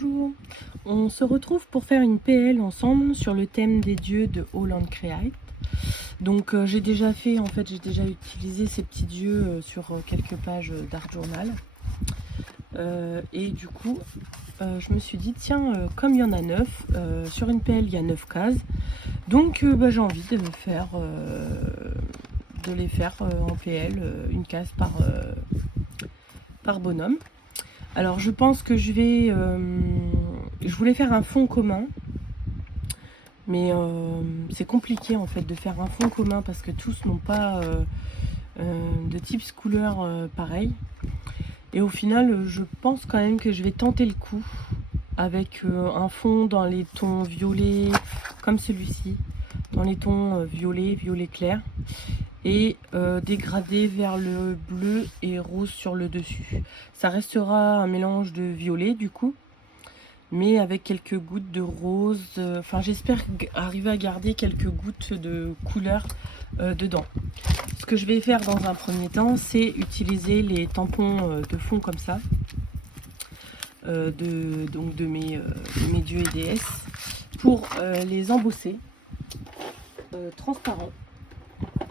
Bonjour, on se retrouve pour faire une PL ensemble sur le thème des dieux de Holland Create. Donc j'ai déjà fait, en fait j'ai déjà utilisé ces petits dieux sur quelques pages d'Art Journal. Et du coup je me suis dit tiens, comme il y en a 9, sur une PL il y a 9 cases, donc j'ai envie de les faire en PL, une case par bonhomme. Alors je pense que je voulais faire un fond commun, mais c'est compliqué en fait de faire un fond commun parce que tous n'ont pas de types couleurs pareil. Et au final je pense quand même que je vais tenter le coup avec un fond dans les tons violets comme celui-ci, dans les tons violet clair, et dégradé vers le bleu et rose sur le dessus. Ça restera un mélange de violet du coup, mais avec quelques gouttes de rose. Enfin, j'espère arriver à garder quelques gouttes de couleur dedans. Ce que je vais faire dans un premier temps, c'est utiliser les tampons de fond comme ça, de mes dieux et déesses, pour les embosser transparents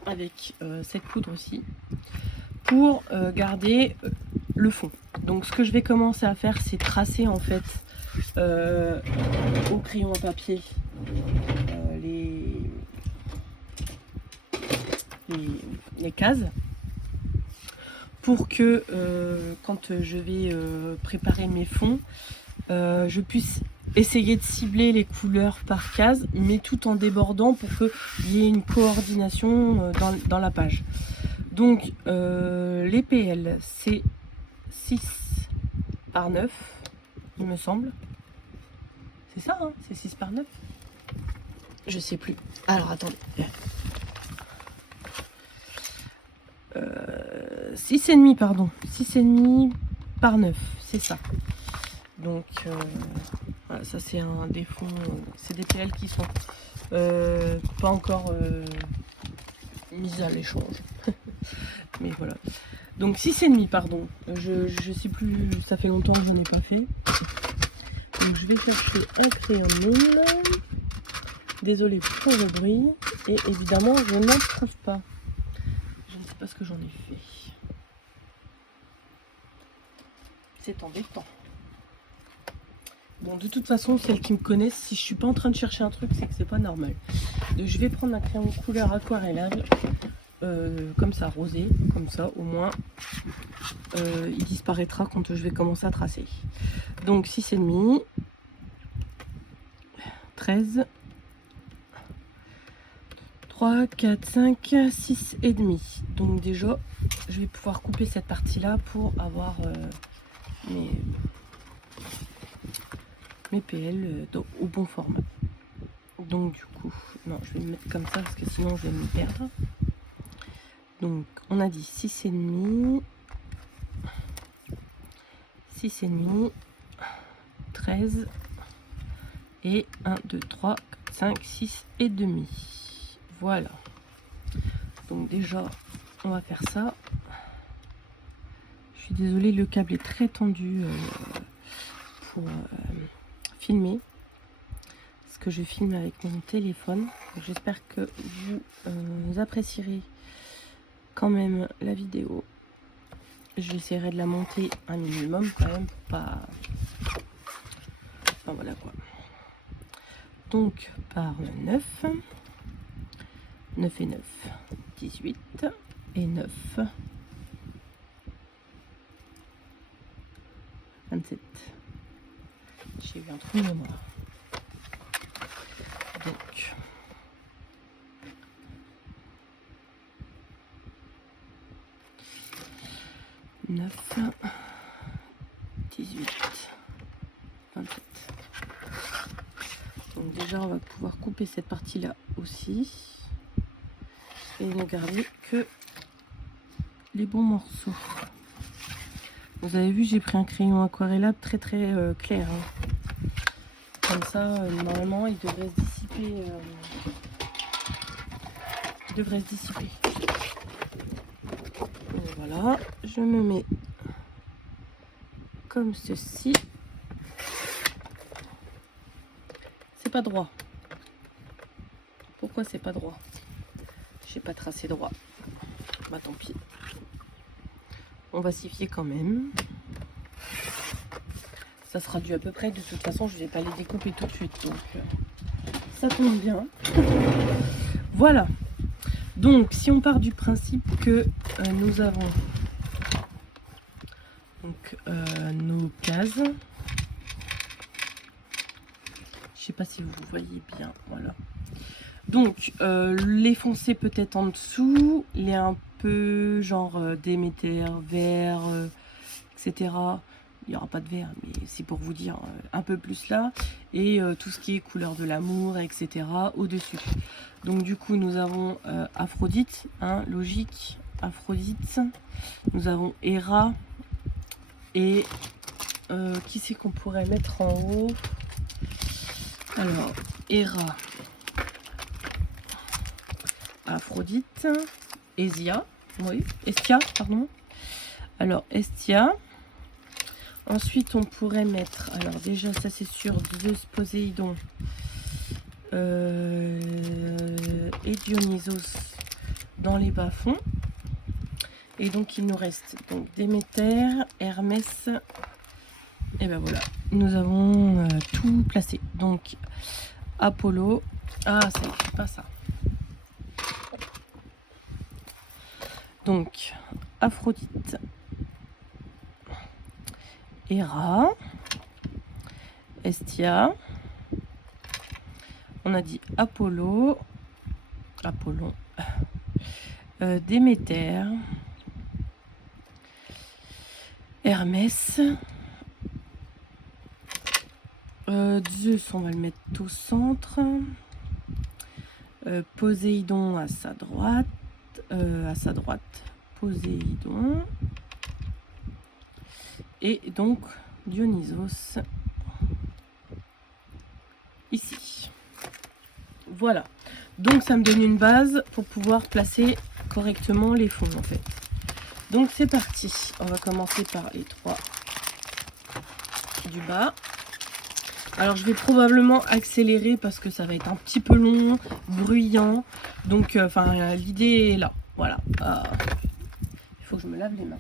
avec cette poudre aussi, pour garder le fond. Donc ce que je vais commencer à faire, c'est tracer en fait au crayon à papier les cases, pour que quand je vais préparer mes fonds, je puisse essayer de cibler les couleurs par case, mais tout en débordant pour qu'il y ait une coordination dans la page. Donc les PL, c'est 6 par 9, il me semble. C'est ça, hein, c'est 6 par 9. Je sais plus. Alors attendez. 6,5 pardon. 6,5 par 9, c'est ça. Donc voilà, ça c'est un des fonds. C'est des PL qui sont pas encore mises à l'échange. Mais voilà. Donc 6,5 pardon. Je sais plus, ça fait longtemps que je n'ai pas fait. Donc je vais chercher un crayon mine. Désolée pour le bruit. Et évidemment je n'en trouve pas. Je ne sais pas ce que j'en ai fait. C'est embêtant. Bon, de toute façon, celles qui me connaissent, si je suis pas en train de chercher un truc, c'est que c'est pas normal. Donc je vais prendre un crayon couleur aquarellable, comme ça, rosé, comme ça, au moins il disparaîtra quand je vais commencer à tracer. Donc 6,5, 13, 3, 4, 5, 6 et demi. Donc déjà, je vais pouvoir couper cette partie-là pour avoir mes PL au bon format. Donc du coup, non, je vais me mettre comme ça parce que sinon je vais me perdre. Donc on a dit 6,5, 6,5, 13 et 1, 2, 3, 4, 5, 6 et demi. Voilà. Donc déjà, on va faire ça. Je suis désolée, le câble est très tendu pour filmer. Parce que je filme avec mon téléphone. J'espère que vous apprécierez quand même la vidéo. J'essaierai de la monter un minimum quand même pour pas... Enfin voilà quoi. Donc par 9, 9 et 9, 18 et 9, 27. J'ai eu un trou de mémoire. Donc 9, 18, 27. Donc déjà on va pouvoir couper cette partie là aussi et ne garder que les bons morceaux. Vous avez vu, j'ai pris un crayon aquarellable très clair, hein. Comme ça normalement il devrait se dissiper, Et voilà, je me mets comme ceci. c'est pas droit? Pourquoi c'est pas droit? J'ai pas tracé droit. Bah tant pis. On va s'y fier quand même. Ça sera dû à peu près. De toute façon, je vais pas les découper tout de suite. Donc, ça tombe bien. Voilà. Donc, si on part du principe que nous avons donc, nos cases. Je sais pas si vous voyez bien. Voilà. Donc, les foncés peut-être en dessous. Les un peu genre Déméter, vert, etc. Il n'y aura pas de vert, mais c'est pour vous dire un peu plus là. Et tout ce qui est couleur de l'amour, etc. au-dessus. Donc du coup, nous avons Aphrodite, hein, logique, Aphrodite. Nous avons Héra. Et qui c'est qu'on pourrait mettre en haut? Alors, Héra, Aphrodite, Hésia, oui, Hestia, pardon. Alors, Hestia. Ensuite, on pourrait mettre, alors déjà, ça c'est sûr, Zeus, Poséidon et Dionysos dans les bas-fonds. Et donc, il nous reste donc Déméter, Hermès, et ben voilà, nous avons tout placé. Donc, Apollo, ah, ça n'écrit pas ça. Donc, Aphrodite, Héra, Hestia, on a dit Apollo, Apollon, Déméter, Hermès, Zeus, on va le mettre au centre, Poséidon à sa droite, Poséidon, et donc Dionysos ici. Voilà, donc ça me donne une base pour pouvoir placer correctement les fonds en fait. Donc c'est parti, on va commencer par les 3 du bas. Alors je vais probablement accélérer parce que ça va être un petit peu long, bruyant. Donc enfin l'idée est là, voilà. Il faut que je me lave les mains.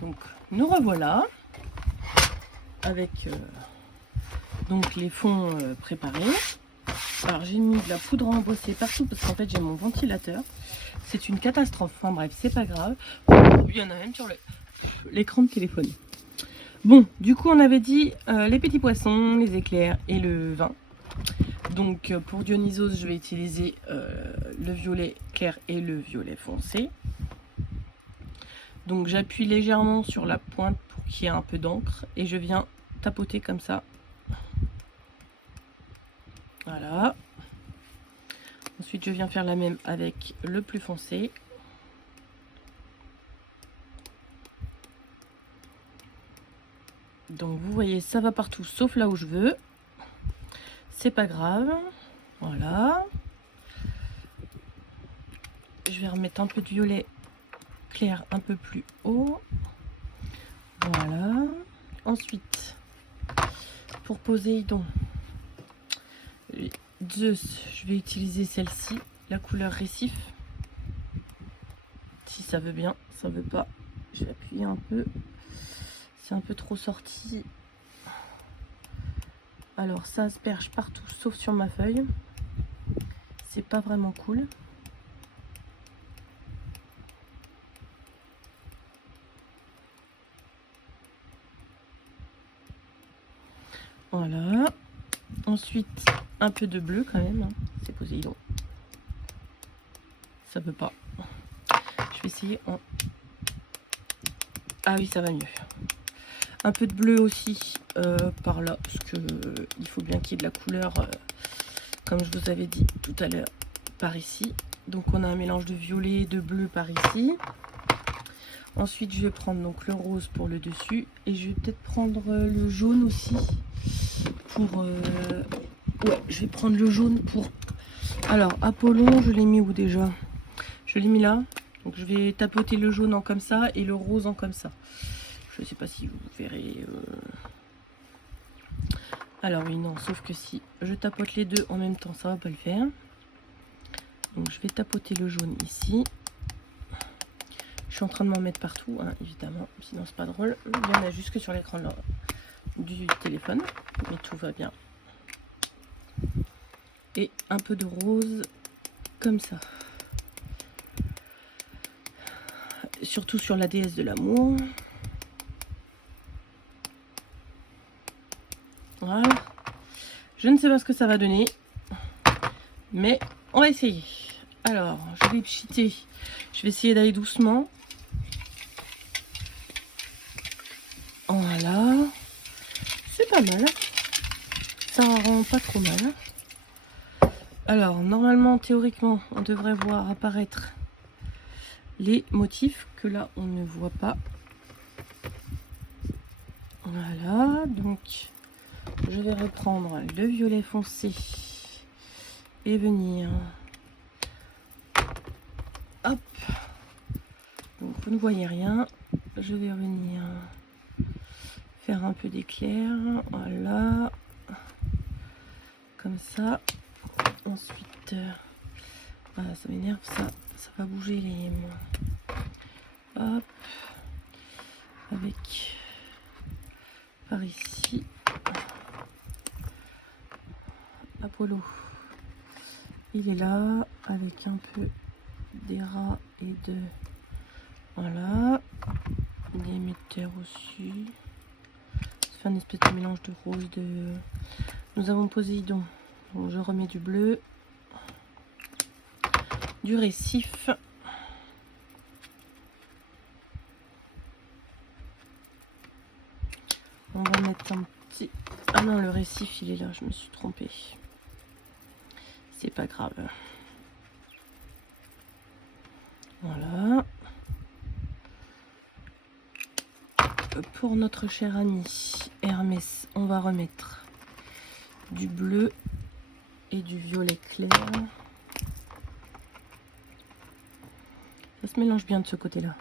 Donc nous revoilà avec donc les fonds préparés. Alors j'ai mis de la poudre embossée partout parce qu'en fait j'ai mon ventilateur. C'est une catastrophe. Enfin bref, c'est pas grave. Il y en a même sur l'écran de téléphone. Bon, du coup on avait dit les petits poissons, les éclairs et le vin. Donc pour Dionysos, je vais utiliser le violet clair et le violet foncé. Donc j'appuie légèrement sur la pointe pour qu'il y ait un peu d'encre et je viens tapoter comme ça. Voilà. Ensuite je viens faire la même avec le plus foncé. Donc vous voyez, ça va partout sauf là où je veux. C'est pas grave. Voilà. Je vais remettre un peu de violet clair un peu plus haut. Voilà. Ensuite, pour Poséidon, Zeus, je vais utiliser celle-ci, la couleur récif. Si ça veut bien, ça veut pas. Je vais appuyer un peu. C'est un peu trop sorti. Alors ça asperge partout sauf sur ma feuille. C'est pas vraiment cool. Voilà. Ensuite, un peu de bleu quand même. Hein. C'est Poséidon. Ça peut pas. Je vais essayer en... Ah oui, ça va mieux. Un peu de bleu aussi par là, parce que il faut bien qu'il y ait de la couleur, comme je vous avais dit tout à l'heure, par ici. Donc on a un mélange de violet et de bleu par ici. Ensuite, je vais prendre donc le rose pour le dessus. Et je vais peut-être prendre le jaune aussi. Pour... Ouais, je vais prendre le jaune pour... Alors, Apollon, je l'ai mis où déjà? Je l'ai mis là. Donc je vais tapoter le jaune en comme ça et le rose en comme ça. Je ne sais pas si vous verrez. Alors oui, non, sauf que si je tapote les deux en même temps, ça va pas le faire. Donc je vais tapoter le jaune ici. Je suis en train de m'en mettre partout, hein, évidemment, sinon c'est pas drôle. Il y en a juste que sur l'écran du téléphone, mais tout va bien. Et un peu de rose comme ça. Surtout sur la déesse de l'amour. Voilà. Je ne sais pas ce que ça va donner, mais on va essayer. Alors, je vais pchiter. Je vais essayer d'aller doucement. Voilà. C'est pas mal. Ça rend pas trop mal. Alors, normalement, théoriquement, on devrait voir apparaître les motifs que là, on ne voit pas. Voilà. Donc, je vais reprendre le violet foncé et venir... Hop. Donc, vous ne voyez rien. Je vais venir faire un peu d'éclair. Voilà. Comme ça. Ensuite, ça m'énerve, ça va bouger les... Hop. Avec... Par ici. Apollo. Il est là, avec un peu des rats et de... Voilà. L'émetteur aussi. Ça fait un espèce de mélange de rose, de... Nous avons Poséidon. Donc je remets du bleu. Du récif. On va mettre un petit... Ah non, le récif, il est là, je me suis trompée. C'est pas grave. Voilà. Pour notre cher ami Hermès, on va remettre du bleu et du violet clair. Ça se mélange bien de ce côté-là.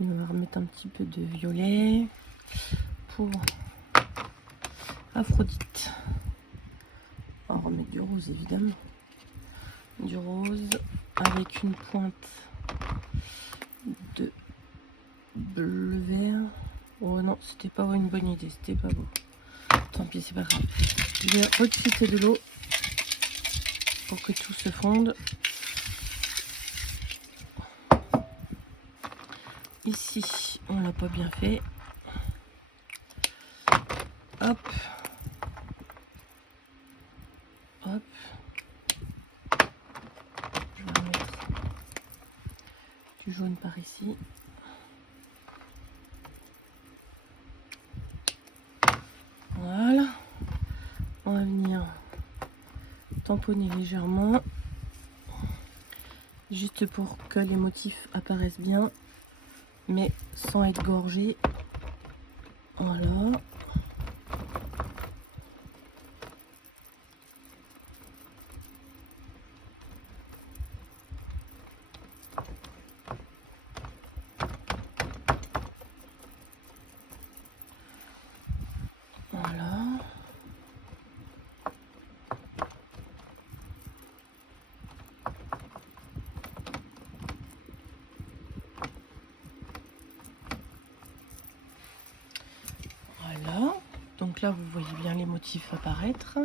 On va remettre un petit peu de violet pour Aphrodite. On va remettre du rose évidemment. Du rose avec une pointe de bleu vert. Oh non, c'était pas une bonne idée, c'était pas beau. Tant pis, c'est pas grave. Je vais rectifier de l'eau pour que tout se fonde. Ici, on l'a pas bien fait. Hop. Hop. Je vais remettre du jaune par ici. Voilà. On va venir tamponner légèrement. Juste pour que les motifs apparaissent bien, mais sans être gorgés. Voilà. Voilà. Voilà. Donc là, vous voyez bien les motifs apparaître.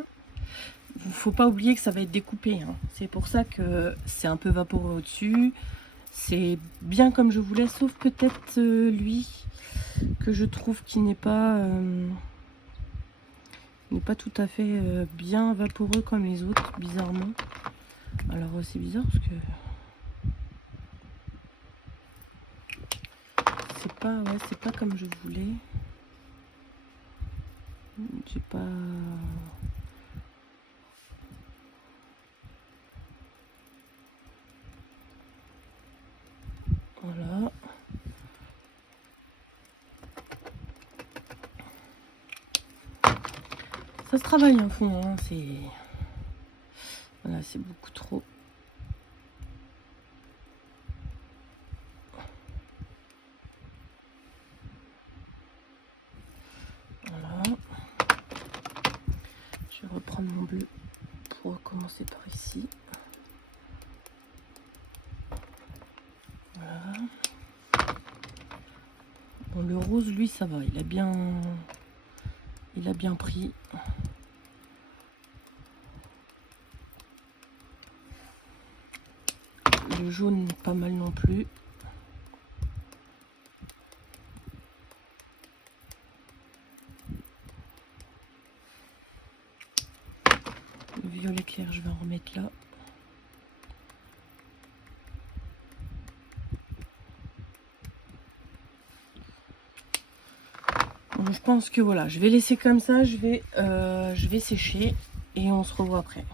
Il ne faut pas oublier que ça va être découpé, hein. C'est pour ça que c'est un peu vaporeux au-dessus. C'est bien comme je voulais, sauf peut-être lui, que je trouve qu'il n'est pas tout à fait bien vaporeux comme les autres, bizarrement. Alors c'est bizarre parce que c'est pas comme je voulais. J'ai pas... Voilà. Ça se travaille en fond, hein. C'est... Voilà, c'est beaucoup trop. Voilà. Je vais reprendre mon bleu pour commencer par ici. Voilà. Bon, le rose, lui, ça va. Il a bien pris. Le jaune, pas mal non plus. Le violet clair, je vais en remettre là. Bon, je pense que voilà, je vais laisser comme ça, je vais sécher et on se revoit après.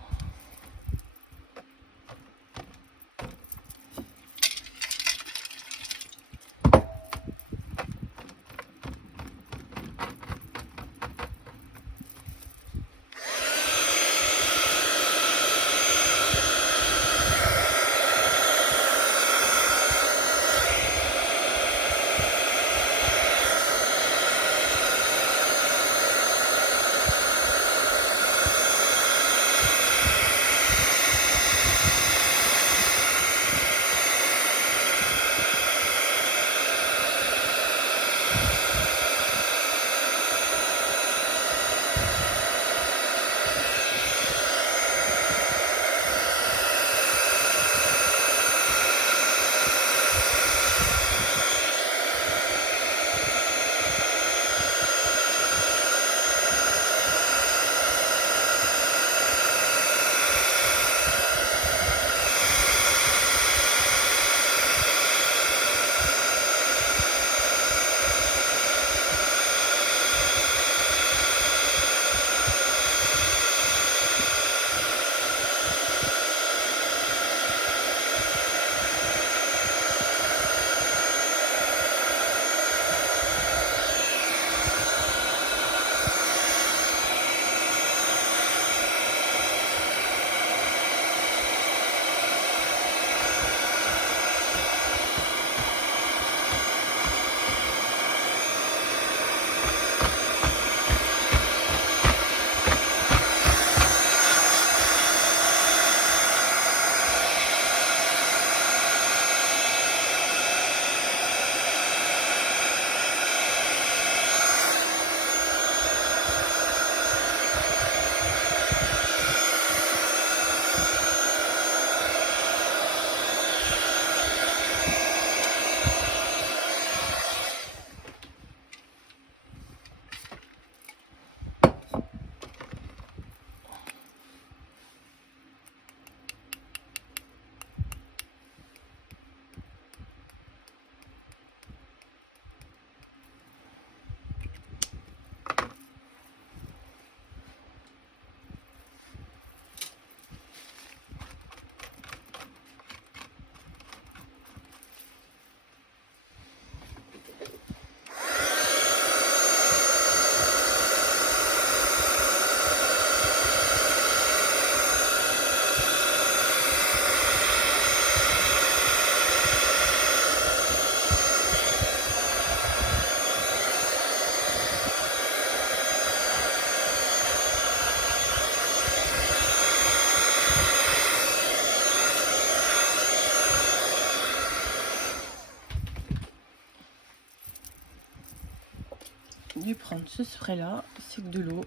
dû prendre ce spray là, c'est que de l'eau.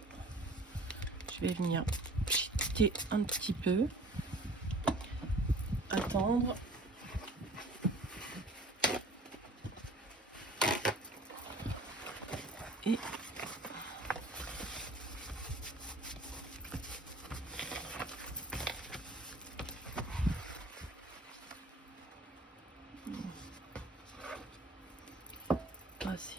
Je vais venir jeter un petit peu, attendre. Et passer.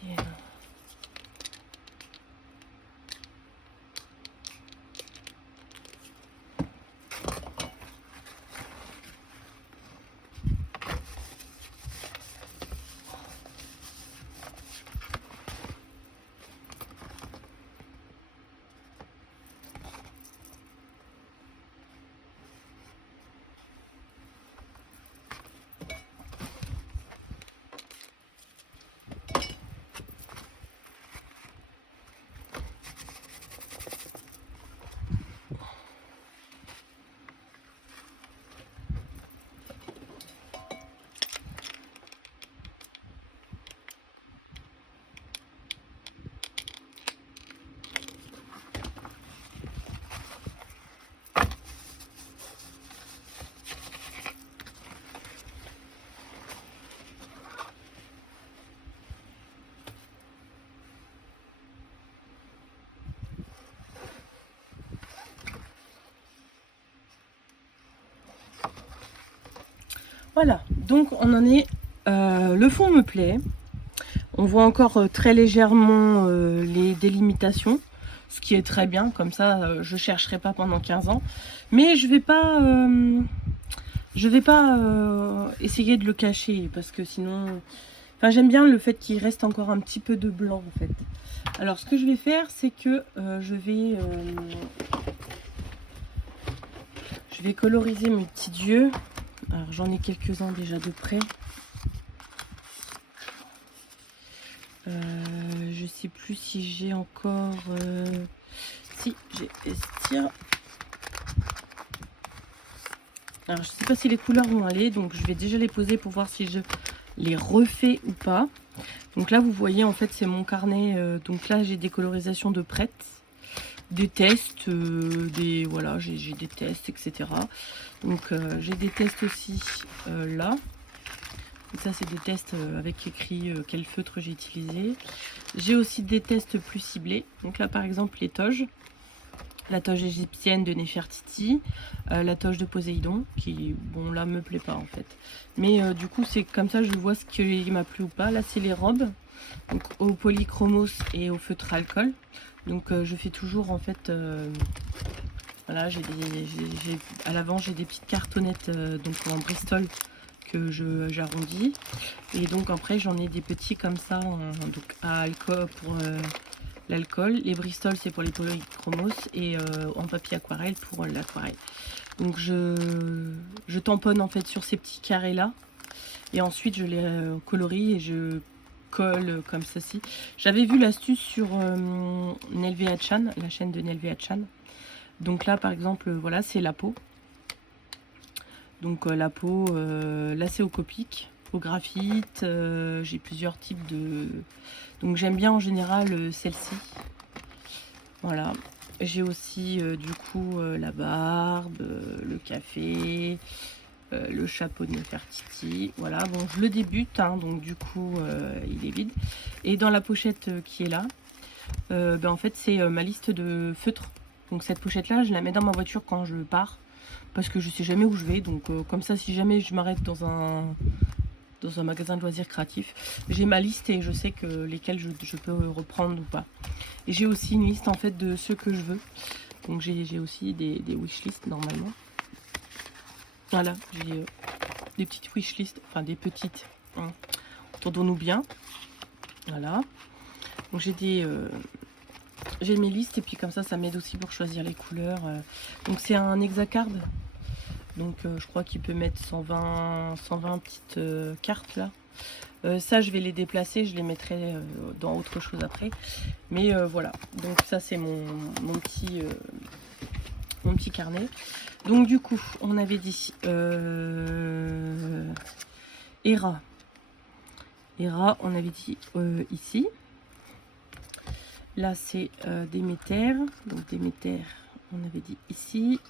Voilà, donc on en est, le fond me plaît. On voit encore très légèrement les délimitations, ce qui est très bien, comme ça je chercherai pas pendant 15 ans. Mais je vais pas essayer de le cacher, parce que sinon... Enfin, j'aime bien le fait qu'il reste encore un petit peu de blanc en fait. Alors ce que je vais faire, c'est que je vais coloriser mes petits yeux. Alors j'en ai quelques-uns déjà de près. Je sais plus si j'ai encore... Si, j'ai Estir. Alors je sais pas si les couleurs vont aller, donc je vais déjà les poser pour voir si je les refais ou pas. Donc là vous voyez en fait c'est mon carnet. Donc là j'ai des colorisations de prêtes, des tests, voilà, j'ai des tests, etc. Donc j'ai des tests aussi là. Donc ça c'est des tests avec écrit quel feutre j'ai utilisé. J'ai aussi des tests plus ciblés. Donc là par exemple les toges. La toge égyptienne de Nefertiti, la toge de Poséidon, qui, bon, là, me plaît pas, en fait. Mais du coup, c'est comme ça, je vois ce qui m'a plu ou pas. Là, c'est les robes, donc au polychromos et au feutre alcool. Donc, je fais toujours, en fait, voilà, à l'avant, j'ai des petites cartonnettes, donc en Bristol, que j'arrondis. Et donc, après, j'en ai des petits comme ça, donc à alcool pour... l'alcool, les Bristol c'est pour les polychromos et en papier aquarelle pour l'aquarelle. Donc je tamponne en fait sur ces petits carrés là et ensuite je les colorie et je colle comme ceci. J'avais vu l'astuce sur Nelvea Chan, la chaîne de Nelvea Chan. Donc là par exemple voilà c'est la peau. Donc la peau, là c'est au Copic, au graphite, j'ai plusieurs types de... Donc j'aime bien en général celle-ci. Voilà. J'ai aussi du coup la barbe, le café, le chapeau de Nefertiti. Voilà, bon je le débute, hein, donc du coup il est vide. Et dans la pochette qui est là, ben, en fait c'est ma liste de feutres. Donc cette pochette là, je la mets dans ma voiture quand je pars. Parce que je sais jamais où je vais. Donc comme ça, si jamais je m'arrête dans un magasin de loisirs créatifs, j'ai ma liste et je sais que lesquels je peux reprendre ou pas. Et j'ai aussi une liste en fait de ceux que je veux. Donc j'ai aussi des wishlists normalement. Voilà, j'ai des petites wishlists, enfin des petites. Hein. Entendons-nous bien. Voilà. Donc j'ai mes listes et puis comme ça m'aide aussi pour choisir les couleurs. Donc c'est un hexacard. Donc je crois qu'il peut mettre 120 petites cartes là. Ça je vais les déplacer, je les mettrai dans autre chose après. Mais voilà, donc ça c'est mon petit carnet. Donc du coup, on avait dit Hera. Hera, on avait dit ici. Là, c'est Déméter. Donc Déméter, on avait dit ici.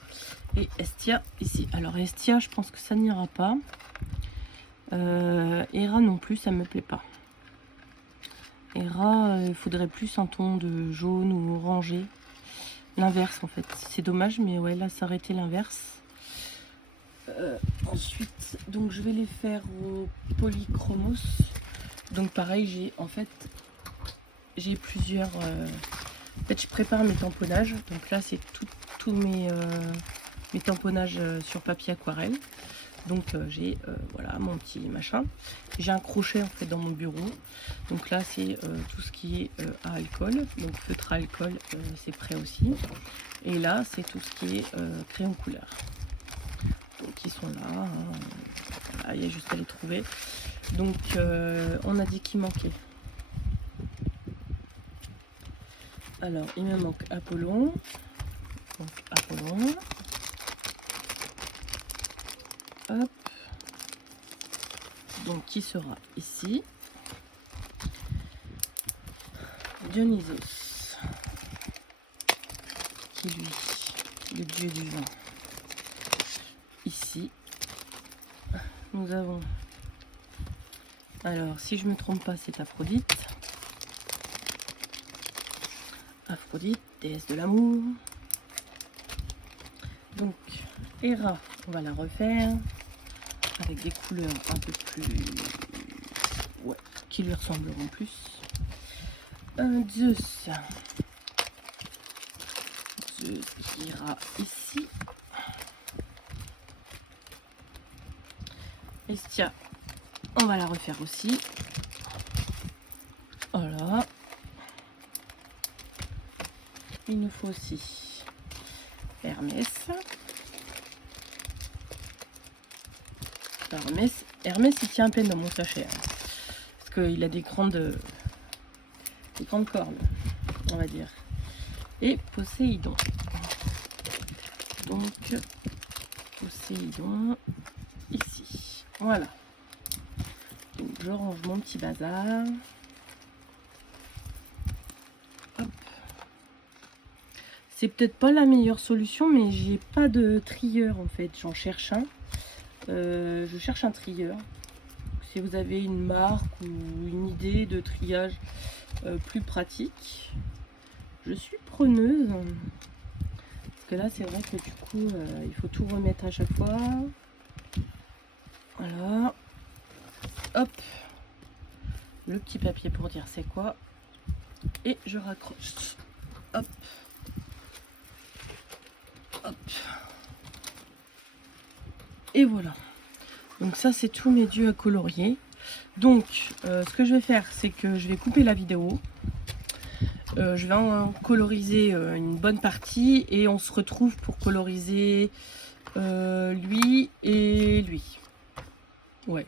Et Estia ici. Alors Estia, je pense que ça n'ira pas. Hera non plus, ça me plaît pas. Hera, il faudrait plus un ton de jaune ou orangé. L'inverse en fait. C'est dommage, mais ouais, là, ça aurait été l'inverse. Ensuite, donc je vais les faire au polychromos. Donc pareil, j'ai plusieurs... En fait, je prépare mes tamponnages. Donc là, c'est tous mes tamponnages sur papier aquarelle. Donc j'ai voilà mon petit machin. J'ai un crochet en fait dans mon bureau. Donc là, c'est tout ce qui est à alcool. Donc feutre à alcool, c'est prêt aussi. Et là, c'est tout ce qui est crayon couleur. Donc ils sont là. Hein. Voilà, il y a juste à les trouver. Donc on a dit qu'il manquait. Alors, il me manque Apollon. Donc, Apollon. Hop. Donc, qui sera ici? Dionysos. Qui lui, le dieu du vin. Ici. Nous avons... Alors, si je ne me trompe pas, c'est Aphrodite. Aphrodite, déesse de l'amour. Donc, Héra, on va la refaire avec des couleurs un peu plus... Ouais, qui lui ressembleront plus. Zeus. Zeus qui ira ici. Estia, on va la refaire aussi. Voilà. Il nous faut aussi Hermès. Hermès, il tient à peine dans mon sachet. Hein, parce qu'il a des grandes cornes, on va dire. Et Poséidon. Donc, Poséidon, ici. Voilà. Donc, je range mon petit bazar. C'est peut-être pas la meilleure solution, mais j'ai pas de trieur en fait. J'en cherche un. Je cherche un trieur. Si vous avez une marque ou une idée de triage plus pratique, je suis preneuse. Parce que là, c'est vrai que du coup, il faut tout remettre à chaque fois. Voilà. Hop. Le petit papier pour dire c'est quoi. Et je raccroche. Hop. Hop. Et voilà. Donc ça, c'est tous mes dieux à colorier. Donc, ce que je vais faire, c'est que je vais couper la vidéo. Je vais en coloriser une bonne partie et on se retrouve pour coloriser lui et lui. Ouais,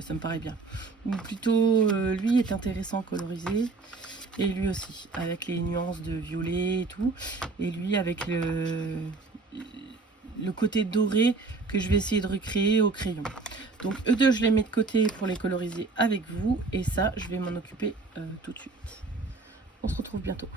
ça me paraît bien. Ou plutôt, lui est intéressant à coloriser et lui aussi, avec les nuances de violet et tout. Et lui avec le côté doré que je vais essayer de recréer au crayon. Donc eux deux, je les mets de côté pour les coloriser avec vous. Et ça, je vais m'en occuper tout de suite. On se retrouve bientôt.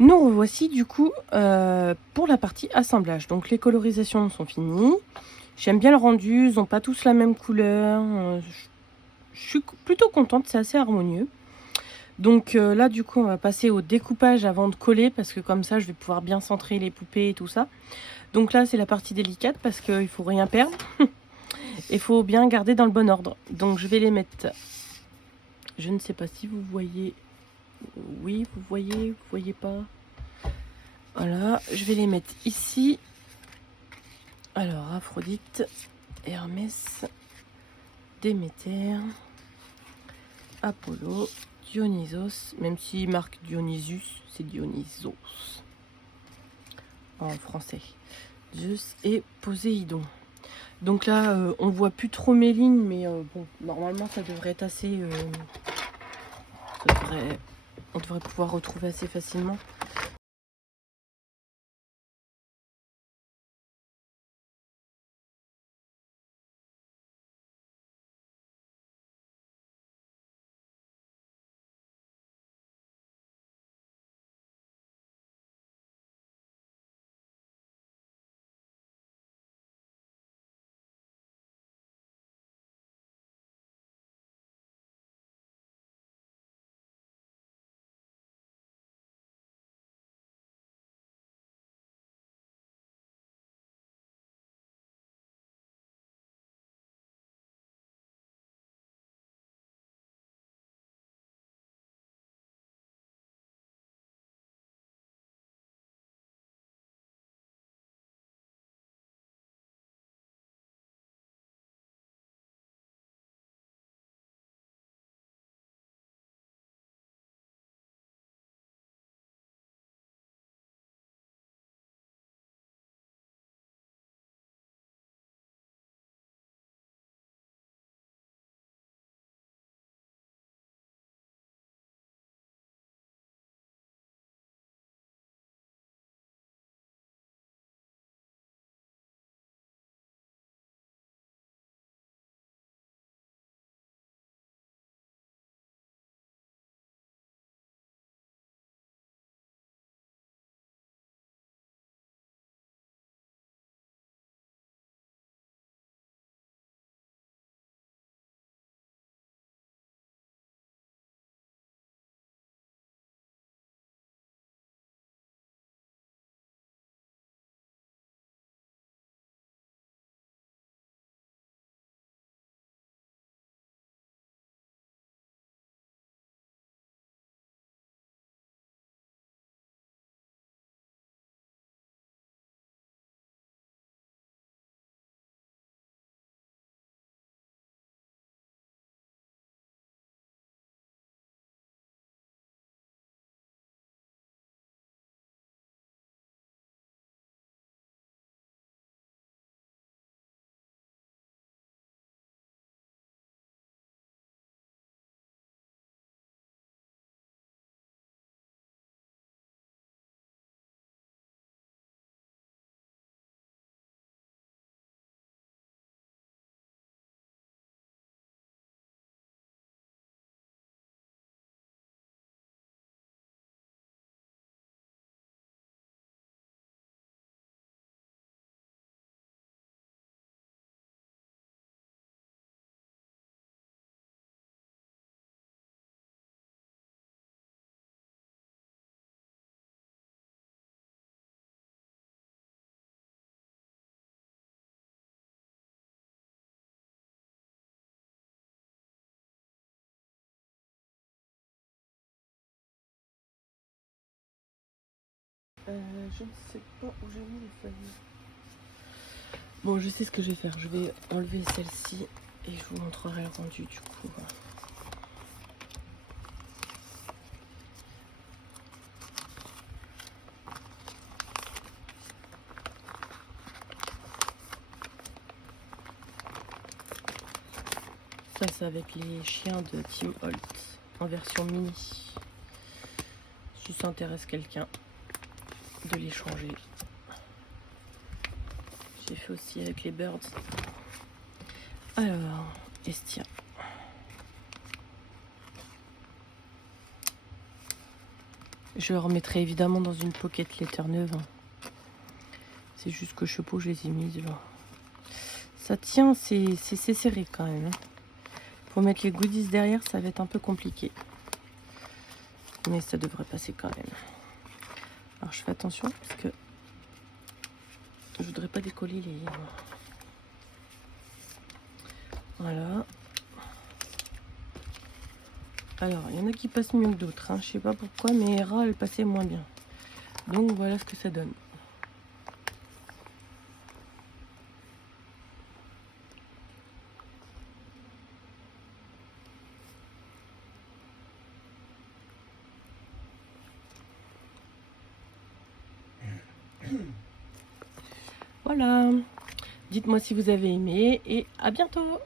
Nous revoici du coup pour la partie assemblage. Donc les colorisations sont finies. J'aime bien le rendu, ils n'ont pas tous la même couleur. Je suis plutôt contente, c'est assez harmonieux. Donc là du coup on va passer au découpage avant de coller parce que comme ça je vais pouvoir bien centrer les poupées et tout ça. Donc là c'est la partie délicate parce qu'il ne faut rien perdre. Il faut bien garder dans le bon ordre. Donc je vais les mettre, je ne sais pas si vous voyez, oui vous voyez pas. Voilà, je vais les mettre ici. Alors Aphrodite, Hermès, Déméter, Apollo, Dionysos, même s'il marque Dionysus, c'est Dionysos en français. Zeus et Poséidon. Donc là, on voit plus trop mes lignes, mais bon, normalement ça devrait être assez... on devrait pouvoir retrouver assez facilement. Je ne sais pas où j'ai mis les feuilles. Bon, je sais ce que je vais faire. Je vais enlever celle-ci et je vous montrerai le rendu du coup. Ça, c'est avec les chiens de Tim Holt en version mini. Si ça intéresse quelqu'un de les changer. J'ai fait aussi avec les birds. Alors, Estia. Je le remettrai évidemment dans une pocket letter neuve. C'est juste que je les ai mises là. Ça tient, c'est serré quand même. Hein. Pour mettre les goodies derrière, ça va être un peu compliqué. Mais ça devrait passer quand même. Alors je fais attention parce que je voudrais pas décoller les... Voilà. Alors, il y en a qui passent mieux que d'autres. Hein. Je sais pas pourquoi, mais Hera, elle passait moins bien. Donc voilà ce que ça donne. Voilà. Dites-moi si vous avez aimé et à bientôt.